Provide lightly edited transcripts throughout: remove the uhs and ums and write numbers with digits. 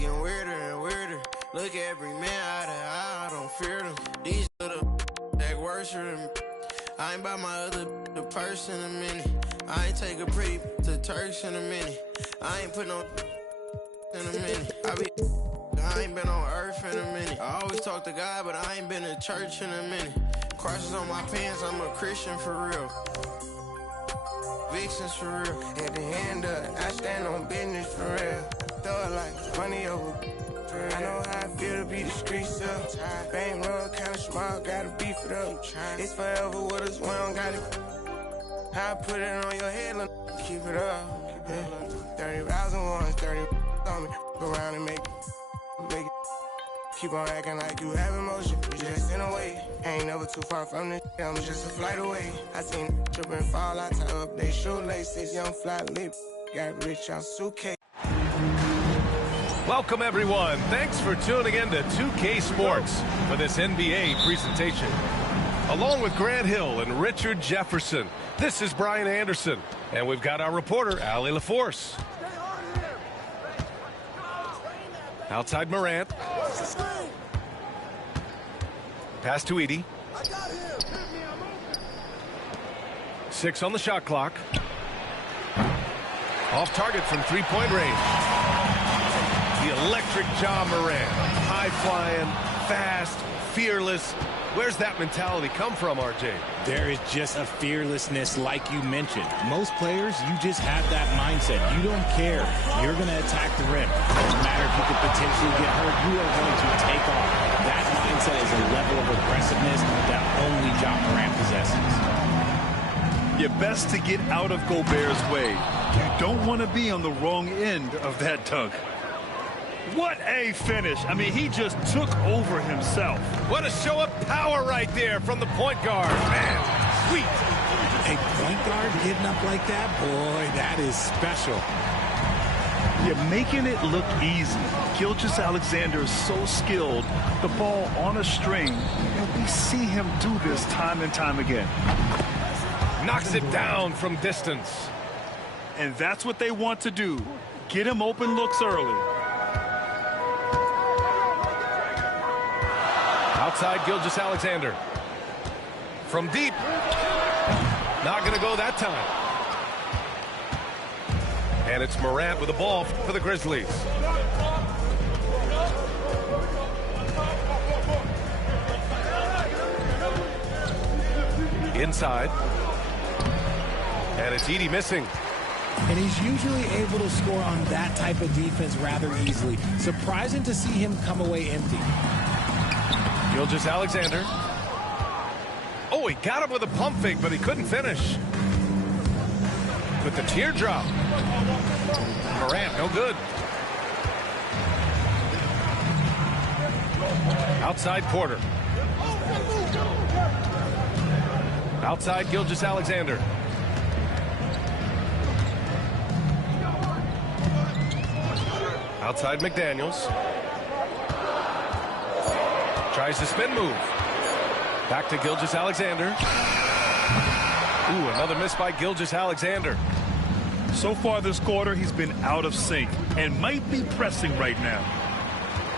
getting weirder and weirder. Look at every man eye to eye, I don't fear them. These little that worse than me. I ain't buy my other the purse in a minute. I ain't take a pretty to Turks in a minute. I ain't put no in a minute. I ain't been on earth in a minute. I always talk to God, but I ain't been to church in a minute. Crosses on my pants, I'm a Christian for real. Vixens for real. At the end of it, I stand on business for real. Throw it like money over. I know how I feel to be the streets up. Bang road kinda small, gotta beef it up. It's forever with us, we don't got it. I put it on your head, keep it up. 30,000 ones, 30 on me. Go around and make it. Keep on acting like you have emotion. You just in a way. Ain't never too far from this. I'm just a flight away. I seen trip and fall. I tie up they shoelaces. Young fly lip. Got rich on suitcase. Welcome, everyone. Thanks for tuning in to 2K Sports for this NBA presentation. Along with Grant Hill and Richard Jefferson, this is Brian Anderson. And we've got our reporter, Allie LaForce. Outside Morant. Pass to Edey. 6 on the shot clock. Off target from three-point range. The electric Ja Morant. High-flying, fast, fearless. Where's that mentality come from, RJ? There is just a fearlessness like you mentioned. Most players, you just have that mindset. You don't care. You're going to attack the rim. Doesn't matter if you could potentially get hurt. You are going to take off. That mindset is a level of aggressiveness that only Ja Morant possesses. You're best to get out of Gobert's way. You don't want to be on the wrong end of that dunk. What a finish. I mean, he just took over himself. What a show of power right there from the point guard. Man, sweet. A point guard getting up like that? Boy, that is special. You're making it look easy. Gilgeous-Alexander is so skilled. The ball on a string, and we see him do this time and time again. Knocks it down from distance. And that's what they want to do. Get him open looks early. Outside Gilgeous-Alexander. From deep. Not going to go that time. And it's Morant with the ball for the Grizzlies. Inside. And it's Edey missing. And he's usually able to score on that type of defense rather easily. Surprising to see him come away empty. Gilgeous-Alexander. Oh, he got him with a pump fake, but he couldn't finish. With the teardrop. Morant, no good. Outside Porter. Outside Gilgeous-Alexander. Outside McDaniels. Tries the spin move. Back to Gilgeous-Alexander. Ooh, another miss by Gilgeous-Alexander. So far this quarter, he's been out of sync and might be pressing right now.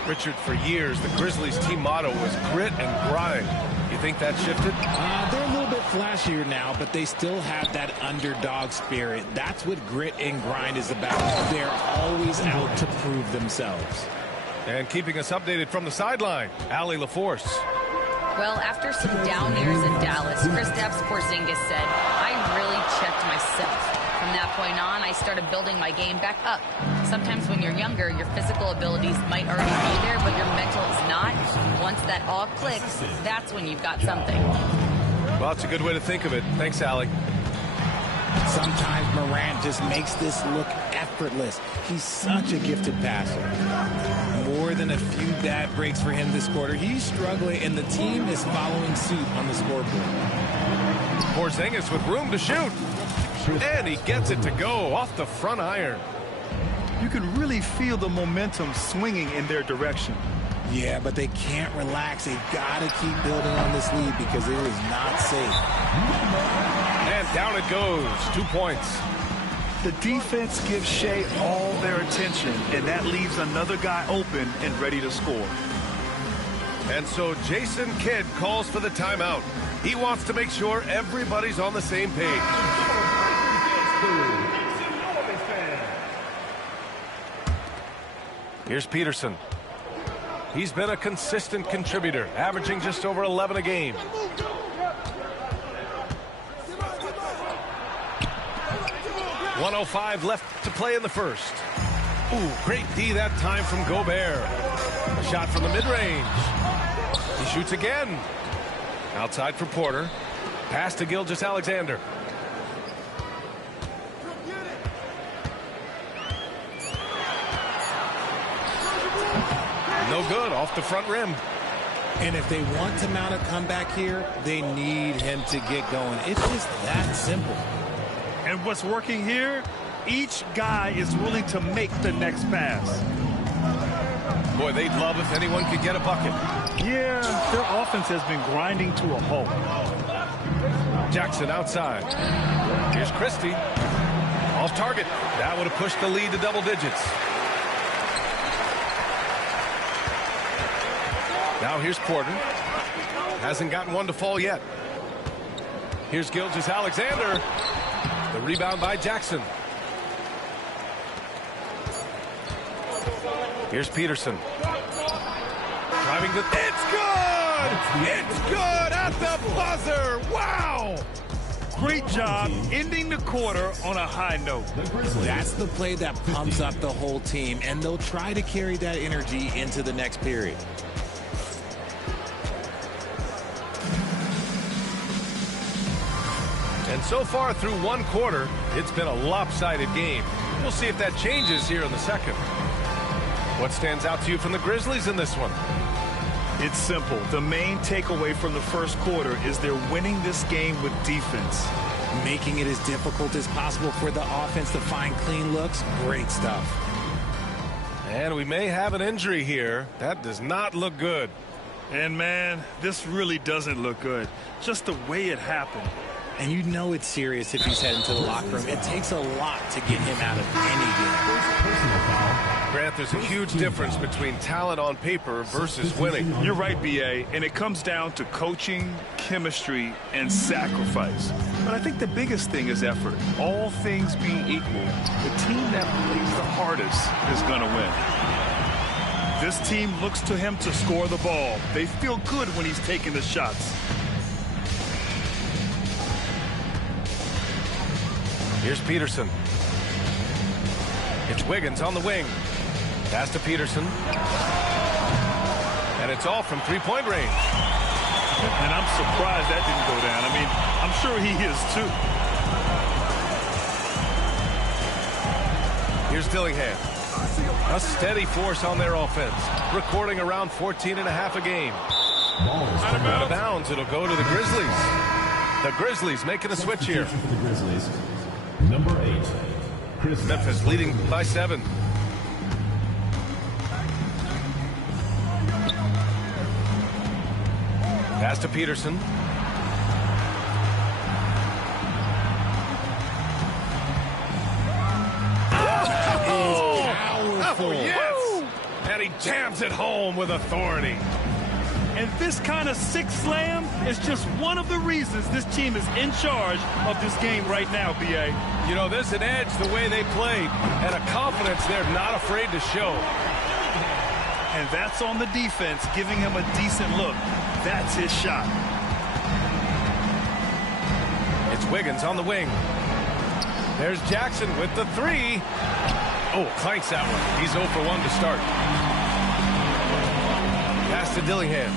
Richard, for years, the Grizzlies team motto was grit and grind. You think that shifted? They're a little bit flashier now, but they still have that underdog spirit. That's what grit and grind is about. They're always out to prove themselves. And keeping us updated from the sideline, Allie LaForce. Well, after some down years in Dallas, Kristaps Porzingis said, I really checked myself. From that point on, I started building my game back up. Sometimes when you're younger, your physical abilities might already be there, but your mental is not. Once that all clicks, that's when you've got something. Well, it's a good way to think of it. Thanks, Allie. Sometimes Morant just makes this look effortless. He's such a gifted passer. More than a few bad breaks for him this quarter. He's struggling, and the team is following suit on the scoreboard. Porzingis with room to shoot. And he gets it to go off the front iron. You can really feel the momentum swinging in their direction. Yeah, but they can't relax. They've got to keep building on this lead because it is not safe. And down it goes. 2 points. The defense gives Shea all their attention, and that leaves another guy open and ready to score. And so Jason Kidd calls for the timeout. He wants to make sure everybody's on the same page. Here's Peterson. He's been a consistent contributor, averaging just over 11 a game. .105 left to play in the first. Ooh, great D that time from Gobert. A shot from the mid-range. He shoots again. Outside for Porter. Pass to Gilgeous-Alexander. No good, off the front rim. And if they want to mount a comeback here, they need him to get going. It's just that simple. And what's working here, each guy is willing to make the next pass. Boy, they'd love if anyone could get a bucket. Yeah, their offense has been grinding to a halt. Jackson outside. Here's Christie. Off target. That would have pushed the lead to double digits. Now here's Porter. Hasn't gotten one to fall yet. Here's Gilgeous-Alexander. The rebound by Jackson. Here's Peterson. Driving the... It's good! It's good at the buzzer! Wow! Great job ending the quarter on a high note. That's the play that pumps up the whole team, and they'll try to carry that energy into the next period. And so far through one quarter, it's been a lopsided game. We'll see if that changes here in the second. What stands out to you from the Grizzlies in this one? It's simple. The main takeaway from the first quarter is they're winning this game with defense. Making it as difficult as possible for the offense to find clean looks. Great stuff. And we may have an injury here. That does not look good. And man, this really doesn't look good. Just the way it happened. And you know it's serious if he's heading to the locker room. It takes a lot to get him out of any game. Grant, there's a huge difference between talent on paper versus winning. You're right, B.A., and it comes down to coaching, chemistry, and sacrifice. But I think the biggest thing is effort. All things being equal, the team that plays the hardest is going to win. This team looks to him to score the ball. They feel good when he's taking the shots. Here's Peterson. It's Wiggins on the wing. Pass to Peterson. And it's all from three-point range. And I'm surprised that didn't go down. I mean, I'm sure he is too. Here's Dillingham. A steady force on their offense. Recording around 14.5 a game. Out of bounds. It'll go to the Grizzlies. The Grizzlies making a switch here. Number 8, Chris. Memphis leading by 7. Pass to Peterson. Powerful. Yes! And he jams it home with authority. And this kind of six slam is just one of the reasons this team is in charge of this game right now, B.A. You know, there's an edge the way they played and a confidence they're not afraid to show. And that's on the defense, giving him a decent look. That's his shot. It's Wiggins on the wing. There's Jackson with the 3. Oh, clanks that one. He's 0 for 1 to start. Pass to Dillingham.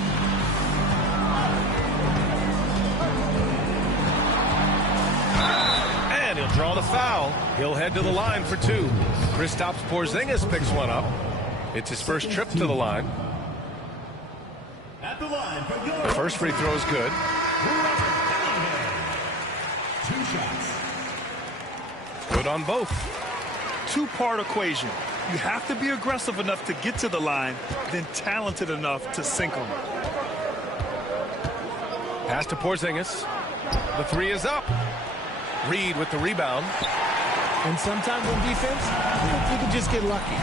And he'll draw the foul. He'll head to the line for 2. Kristaps Porzingis picks one up. It's his first trip to the line. At the line for The first free throw is good. 2 shots. Good on both. Two-part equation. You have to be aggressive enough to get to the line, then talented enough to sink them. Pass to Porzingis. The 3 is up. Reed with the rebound. And sometimes on defense, you can just get lucky.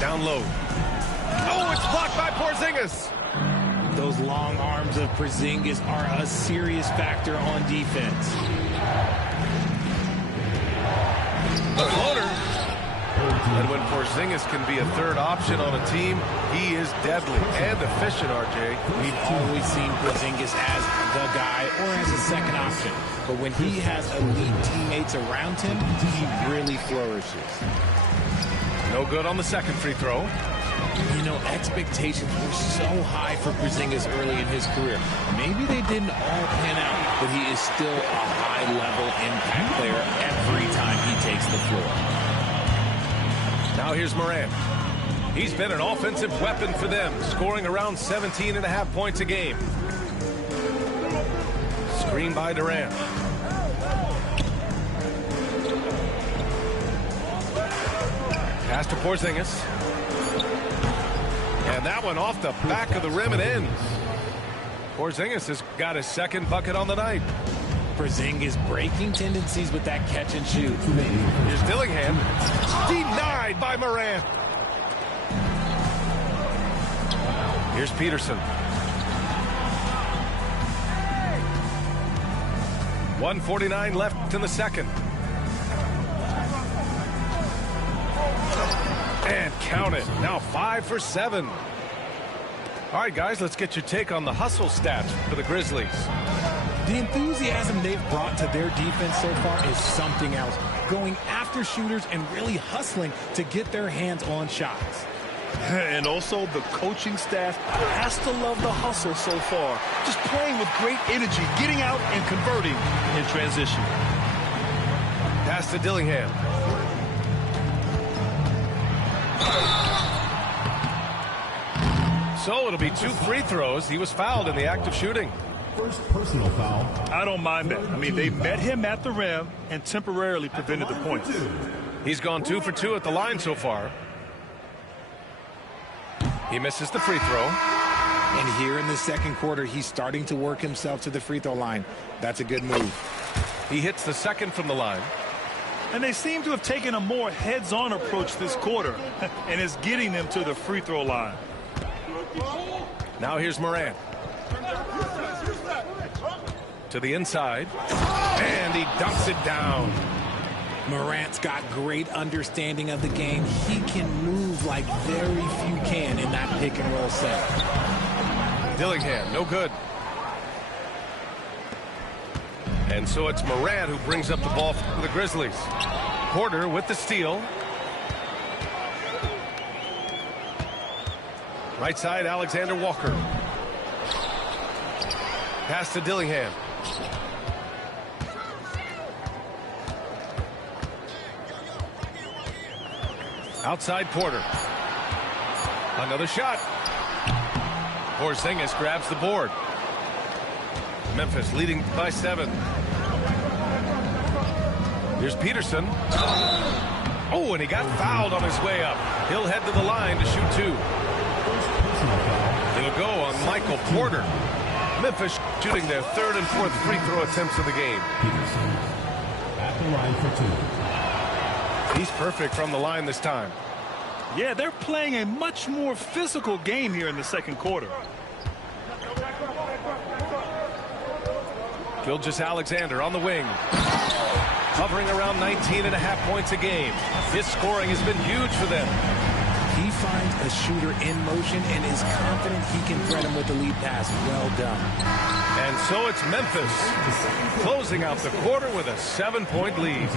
Down low. Oh, it's blocked by Porzingis. Those long arms of Porzingis are a serious factor on defense. The floater. And when Porzingis can be a third option on a team, he is deadly and efficient, RJ. We've always seen Porzingis as the guy or as a second option. But when he has elite teammates around him, he really flourishes. No good on the second free throw. You know, expectations were so high for Porzingis early in his career. Maybe they didn't all pan out, but he is still a high-level impact player every time he takes the floor. Now here's Morant. He's been an offensive weapon for them, scoring around 17.5 points a game. Screen by Durant. Pass to Porzingis. And that one off the back of the rim and in. Porzingis has got his second bucket on the night. Porzingis breaking tendencies with that catch and shoot. Here's Dillingham. Denied by Morant. Here's Peterson. 1:49 left in the second. And count it. Now 5 for 7. All right, guys, let's get your take on the hustle stats for the Grizzlies. The enthusiasm they've brought to their defense so far is something else. Going after shooters and really hustling to get their hands on shots. And also the coaching staff has to love the hustle so far. Just playing with great energy, getting out and converting in transition. Pass to Dillingham. So it'll be 2 free throws. He was fouled in the act of shooting. First personal foul. I don't mind that. I mean, they met him at the rim and temporarily prevented the points. He's gone 2 for 2 at the line so far. He misses the free throw. And here in the second quarter, he's starting to work himself to the free throw line. That's a good move. He hits the second from the line. And they seem to have taken a more heads-on approach this quarter, and it's getting them to the free throw line. Now here's Morant. To the inside. And he dumps it down. Morant's got great understanding of the game. He can move like very few can in that pick and roll set. Dillingham, no good. And so it's Morant who brings up the ball for the Grizzlies. Porter with the steal. Right side, Alexander Walker. Pass to Dillingham. Outside Porter. Another shot. Porzingis grabs the board. Memphis leading by 7. Here's Peterson. Oh, and he got fouled on his way up. He'll head to the line to shoot 2. It'll go on Michael Porter. Memphis shooting their 3rd and 4th free throw attempts of the game. Peterson at the line for 2. He's perfect from the line this time. Yeah, they're playing a much more physical game here in the second quarter. Gilgeous-Alexander on the wing. Hovering around 19.5 points a game. His scoring has been huge for them. He finds a shooter in motion and is confident he can thread him with the lead pass. Well done. And so it's Memphis closing out the quarter with a 7-point lead.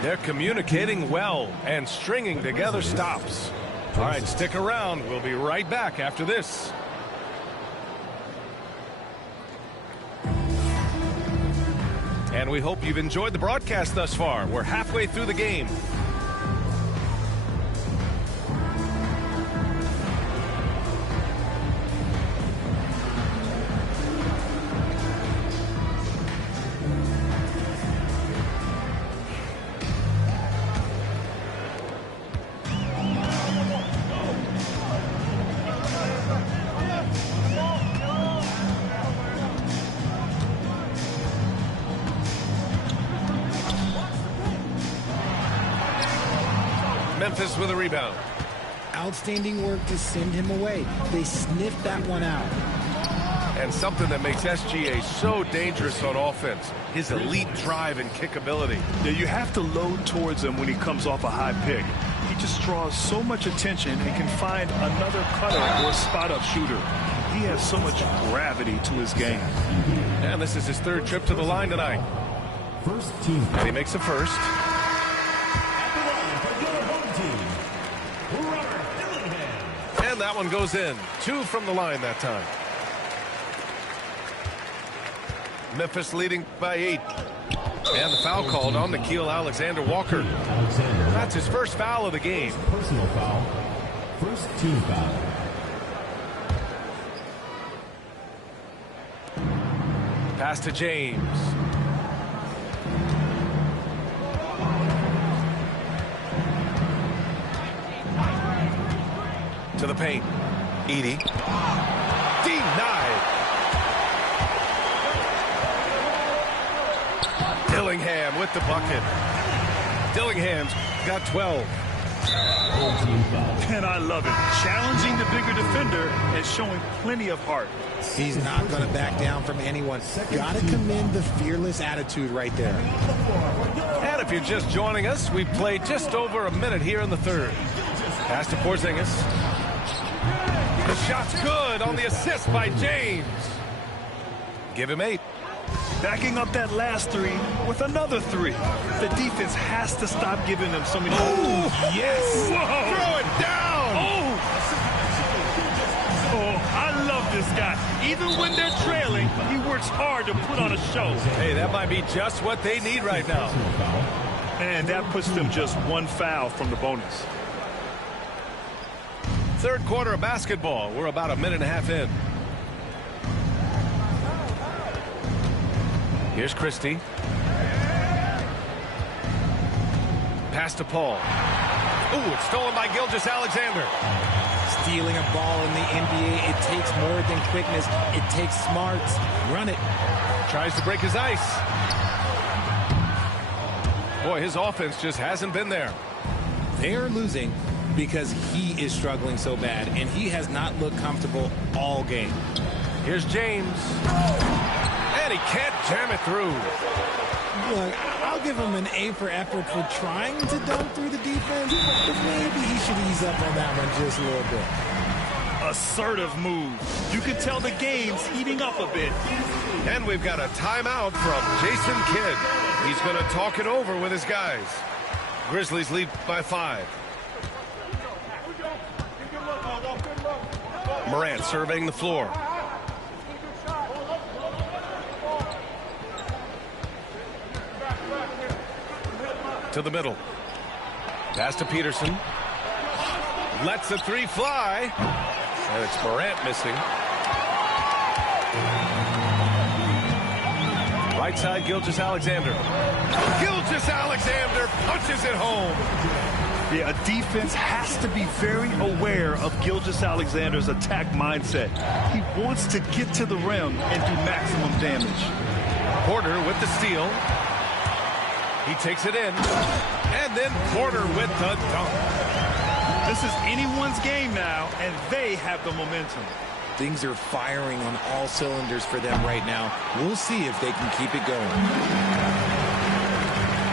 They're communicating well and stringing together stops. All right, stick around. We'll be right back after this. And we hope you've enjoyed the broadcast thus far. We're halfway through the game. Memphis with a rebound. Outstanding work to send him away. They sniffed that one out. And something that makes SGA so dangerous on offense, his elite drive and kick ability. Yeah, you have to load towards him when he comes off a high pick. He just draws so much attention and can find another cutter or a spot-up shooter. He has so much gravity to his game. And this is his third trip to the line tonight. First team. And he makes a first. And that one goes in. 2 from the line that time. Memphis leading by 8. And the foul called on Nickeil Alexander-Walker. That's his first foul of the game. Personal foul. First team foul. Pass to James. To the paint. Edey. Denied. Dillingham with the bucket. Dillingham's got 12. And I love it. Challenging the bigger defender and showing plenty of heart. He's not going to back down from anyone. Got to commend the fearless attitude right there. And if you're just joining us, we played just over a minute here in the third. Pass to Porzingis. The shot's good on the assist by James. Give him 8. Backing up that last 3 with another 3. The defense has to stop giving them so many. Oh, yes. Whoa. Throw it down. Oh, I love this guy. Even when they're trailing, he works hard to put on a show. Hey, that might be just what they need right now. And that puts them just 1 foul from the bonus. Third quarter of basketball. We're about a minute and a half in. Here's Christie. Pass to Paul. Ooh, it's stolen by Gilgeous-Alexander. Stealing a ball in the NBA, it takes more than quickness. It takes smarts. Run it. Tries to break his ice. Boy, his offense just hasn't been there. They are losing because he is struggling so bad, and he has not looked comfortable all game. Here's James. And he can't jam it through. Look, I'll give him an A for effort for trying to dunk through the defense, but maybe he should ease up on that one just a little bit. Assertive move. You can tell the game's heating up a bit. And we've got a timeout from Jason Kidd. He's going to talk it over with his guys. Grizzlies lead by 5. Morant surveying the floor. To the middle. Pass to Peterson. Lets the 3 fly. And it's Morant missing. Right side, Gilgeous-Alexander. Gilgeous-Alexander punches it home. Yeah, a defense has to be very aware of Gilgeous-Alexander's attack mindset. He wants to get to the rim and do maximum damage. Porter with the steal. He takes it in. And then Porter with the dunk. This is anyone's game now, and they have the momentum. Things are firing on all cylinders for them right now. We'll see if they can keep it going.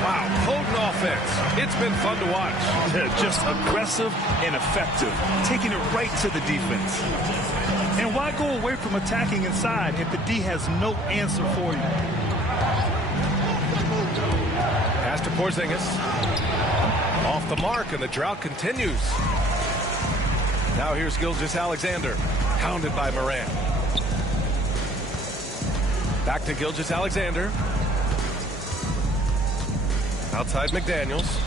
Wow, potent offense. It's been fun to watch. Just aggressive and effective, taking it right to the defense. And why go away from attacking inside if the D has no answer for you? Pass to Porzingis. Off the mark, and the drought continues. Now here's Gilgeous-Alexander, hounded by Morant. Back to Gilgeous-Alexander. Outside McDaniels.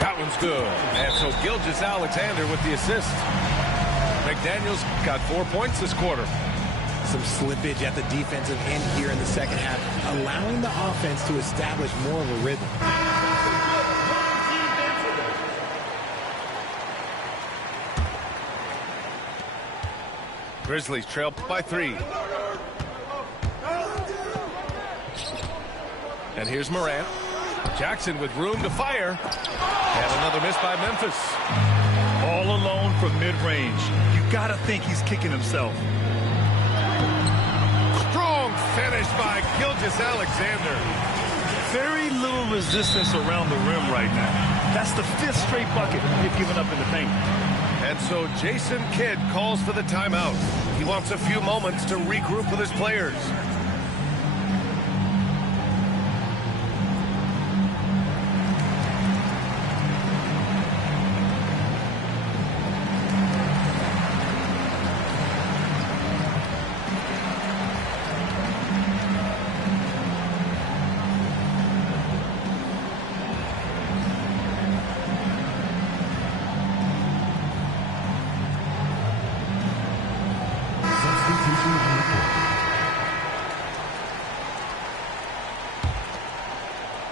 That one's good. And so Gilgeous-Alexander with the assist. McDaniels got 4 points this quarter. Some slippage at the defensive end here in the second half, allowing the offense to establish more of a rhythm. Grizzlies trail by 3. And here's Morant. Jackson with room to fire. And another miss by Memphis. All alone from mid-range. You got to think he's kicking himself. Strong finish by Gilgeous-Alexander. Very little resistance around the rim right now. That's the 5th straight bucket they've given up in the paint. And so Jason Kidd calls for the timeout. He wants a few moments to regroup with his players.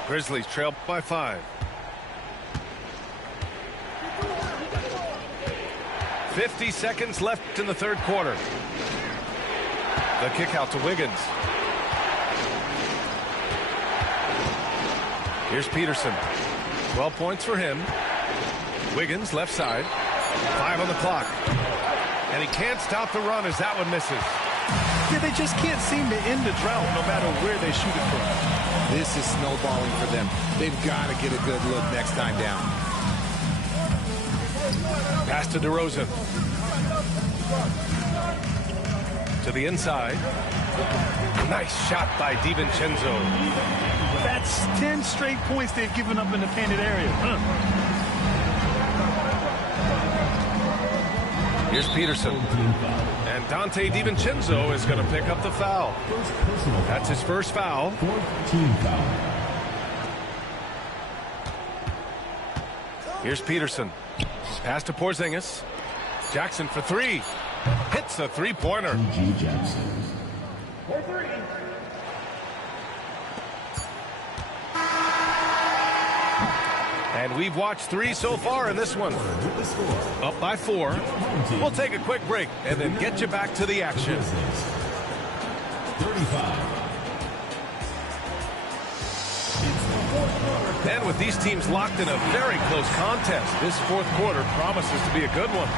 Grizzlies trail by 5. 50 seconds left in the third quarter. The kick out to Wiggins. Here's Peterson. 12 points for him. Wiggins left side. 5 on the clock. And he can't stop the run as that one misses. Yeah, they just can't seem to end the drought no matter where they shoot it from. This is snowballing for them. They've got to get a good look next time down. Pass to DeRozan. To the inside. Nice shot by DiVincenzo. That's 10 straight points they've given up in the painted area. Here's Peterson. And Dante DiVincenzo is going to pick up the foul. That's his first foul. Team foul. Here's Peterson. Pass to Porzingis. Jackson for 3. Hits a three-pointer. G. Jackson. And we've watched 3 so far in this one. Up by 4. We'll take a quick break and then get you back to the action. 35. And with these teams locked in a very close contest, this fourth quarter promises to be a good one.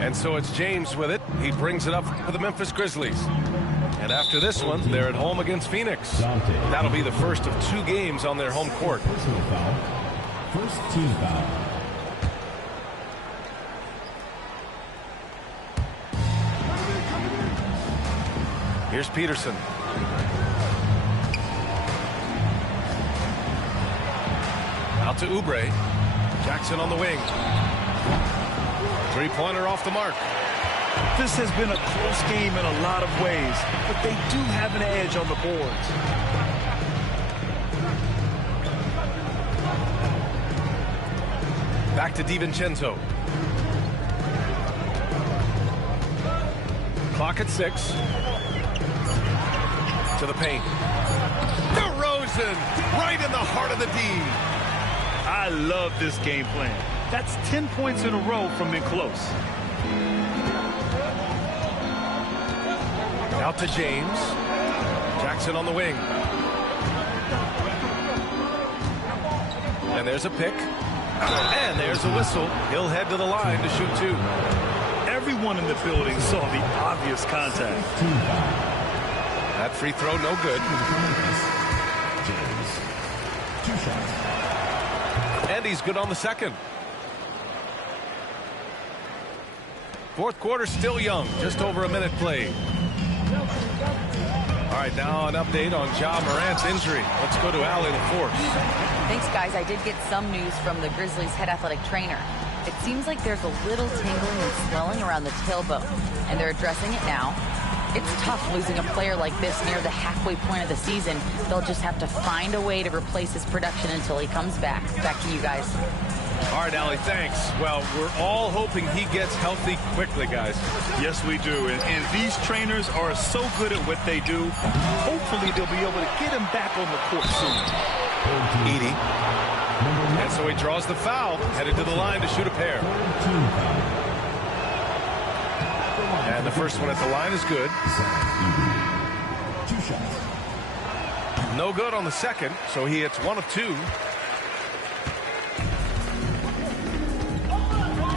And so it's James with it. He brings it up for the Memphis Grizzlies. And after this one, they're at home against Phoenix. That'll be the first of 2 games on their home court. Personal foul. First team foul. Here's Peterson. Out to Oubre. Jackson on the wing. Three-pointer off the mark. This has been a close game in a lot of ways, but they do have an edge on the boards. Back to DiVincenzo. Clock at 6. To the paint. DeRozan right in the heart of the D. I love this game plan. That's 10 points in a row from in close. Out to James. Jackson on the wing. And there's a pick. And there's a whistle. He'll head to the line to shoot 2. Everyone in the building saw the obvious contact. That free throw no good. James. 2 shots. And he's good on the second. Fourth quarter still young. Just over a minute played. All right, now an update on Ja Morant's injury. Let's go to Allie LaForce. Thanks, guys. I did get some news from the Grizzlies' head athletic trainer. It seems like there's a little tingling and swelling around the tailbone, and they're addressing it now. It's tough losing a player like this near the halfway point of the season. They'll just have to find a way to replace his production until he comes back. Back to you guys. All right, Allie, thanks. Well, we're all hoping he gets healthy quickly, guys. Yes, we do. And these trainers are so good at what they do. Hopefully, they'll be able to get him back on the court soon. Edie. And so he draws the foul, headed to the line to shoot a pair. And the first one at the line is good. 2 shots. No good on the second, so he hits 1 of 2.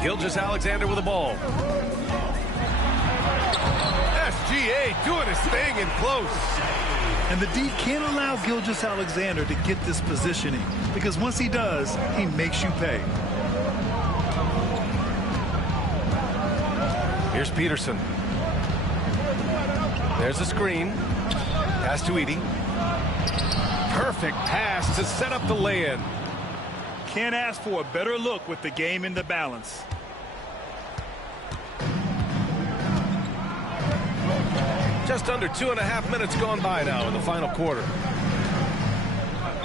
Gilgeous-Alexander with the ball. SGA doing his thing in close. And the D can't allow Gilgeous-Alexander to get this positioning, because once he does, he makes you pay. Here's Peterson. There's a screen. Pass to Edey. Perfect pass to set up the lay-in. Can't ask for a better look with the game in the balance. Just under 2.5 minutes gone by now in the final quarter.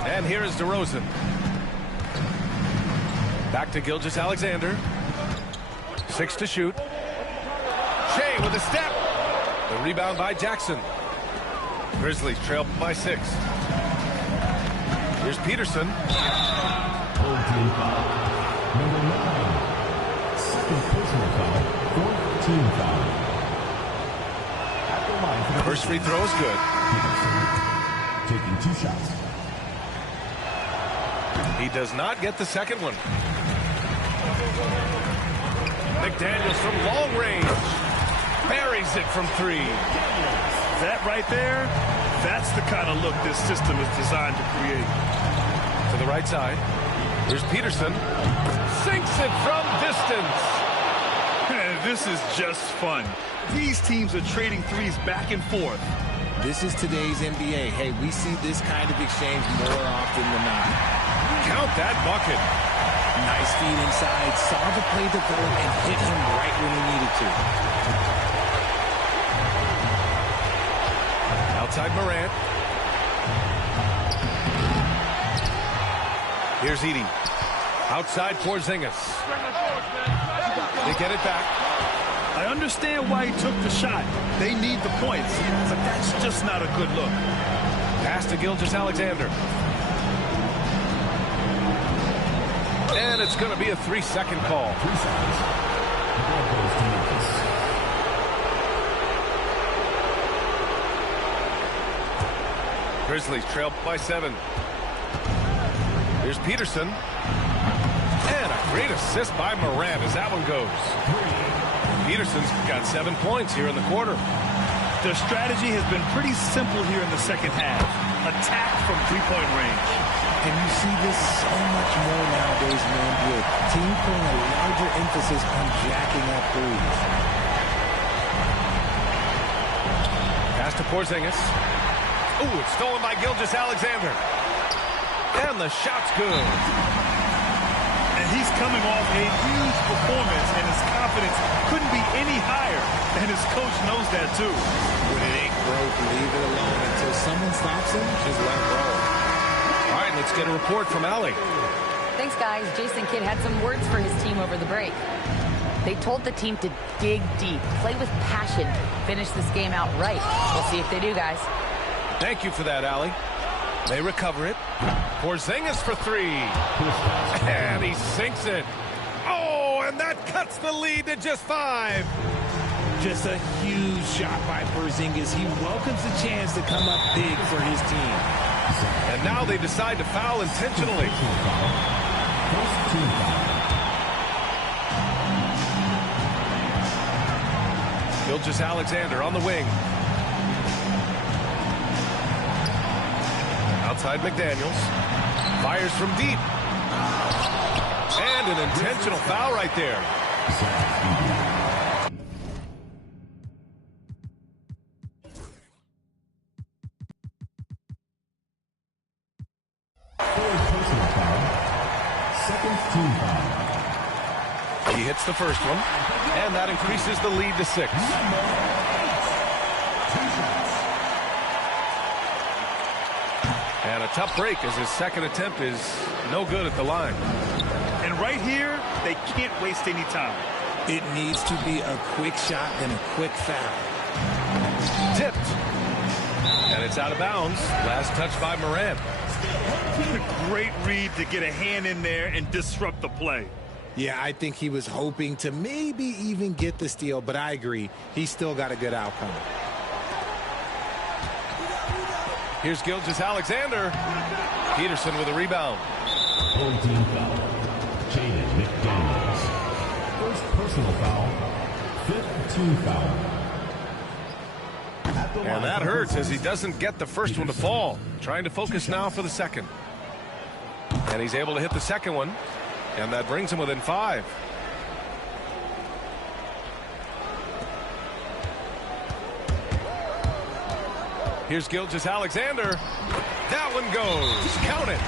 And here is DeRozan. Back to Gilgeous-Alexander. 6 to shoot. Shea with a step. The rebound by Jackson. Grizzlies trail by 6. Here's Peterson. Old team foul. Number 9. Second personal foul. 4th team foul. At the line for the First free throw is good. Peterson taking 2 shots. He does not get the second one. McDaniels from long range. Buries it from 3. That right there, that's the kind of look this system is designed to create. To the right side. Here's Peterson. Sinks it from distance. This is just fun. These teams are trading threes back and forth. This is today's NBA. Hey, we see this kind of exchange more often than not. Count that bucket. Nice feed inside. Saw the play develop and hit him right when he needed to. Outside Morant. Here's Edey. Outside Porzingis. They get it back. I understand why he took the shot. They need the points, but that's just not a good look. Pass to Gilgeous-Alexander. And it's going to be a 3-second call. 3 seconds. The ball goes to Memphis. Grizzlies trail by 7. Here's Peterson. And a great assist by Morant as that one goes. Peterson's got 7 points here in the quarter. Their strategy has been pretty simple here in the second half. Attack from 3-point range. And you see this so much more nowadays in the NBA. Teams putting a larger emphasis on jacking up threes. Pass to Porzingis. Ooh, it's stolen by Gilgeous-Alexander. And the shot's good. And he's coming off a huge performance, and his confidence couldn't be any higher. And his coach knows that, too. When it ain't broke, leave it alone until someone stops him. Just let him roll. All right, let's get a report from Allie. Thanks, guys. Jason Kidd had some words for his team over the break. They told the team to dig deep, play with passion, finish this game out right. We'll see if they do, guys. Thank you for that, Allie. They recover it. Porzingis for 3. And he sinks it. Oh, and that cuts the lead to just 5. Just a huge shot by Porzingis. He welcomes the chance to come up big for his team. And now they decide to foul intentionally. First team foul. Gilgeous-Alexander on the wing. Outside McDaniels. Fires from deep. And an intentional foul right there. Third personal foul. Second team foul. He hits the first one. And that increases the lead to 6. And a tough break as his second attempt is no good at the line. And right here, they can't waste any time. It needs to be a quick shot and a quick foul. Tipped. And it's out of bounds. Last touch by Morant. Great read to get a hand in there and disrupt the play. Yeah, I think he was hoping to maybe even get the steal, but I agree. He still got a good outcome. Here's Gilgeous-Alexander. Peterson with a rebound. Full team foul. Jaden McDaniels. First personal foul. Fifth team foul. And that hurts as he doesn't get the first one to fall. Trying to focus now for the second. And he's able to hit the second one. And that brings him within 5. Here's Gilgeous-Alexander. That one goes. Count it.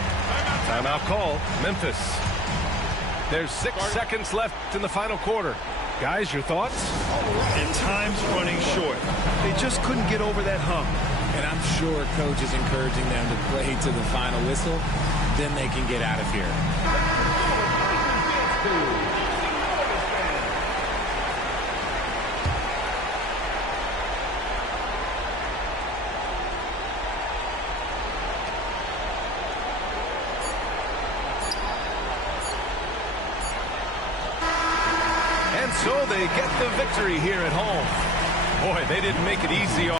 Timeout call. Memphis. There's 6 seconds left in the final quarter. Guys, your thoughts? And time's running short. They just couldn't get over that hump. And I'm sure coach is encouraging them to play to the final whistle. Then they can get out of here. And so they get the victory here at home. Boy, they didn't make it easy.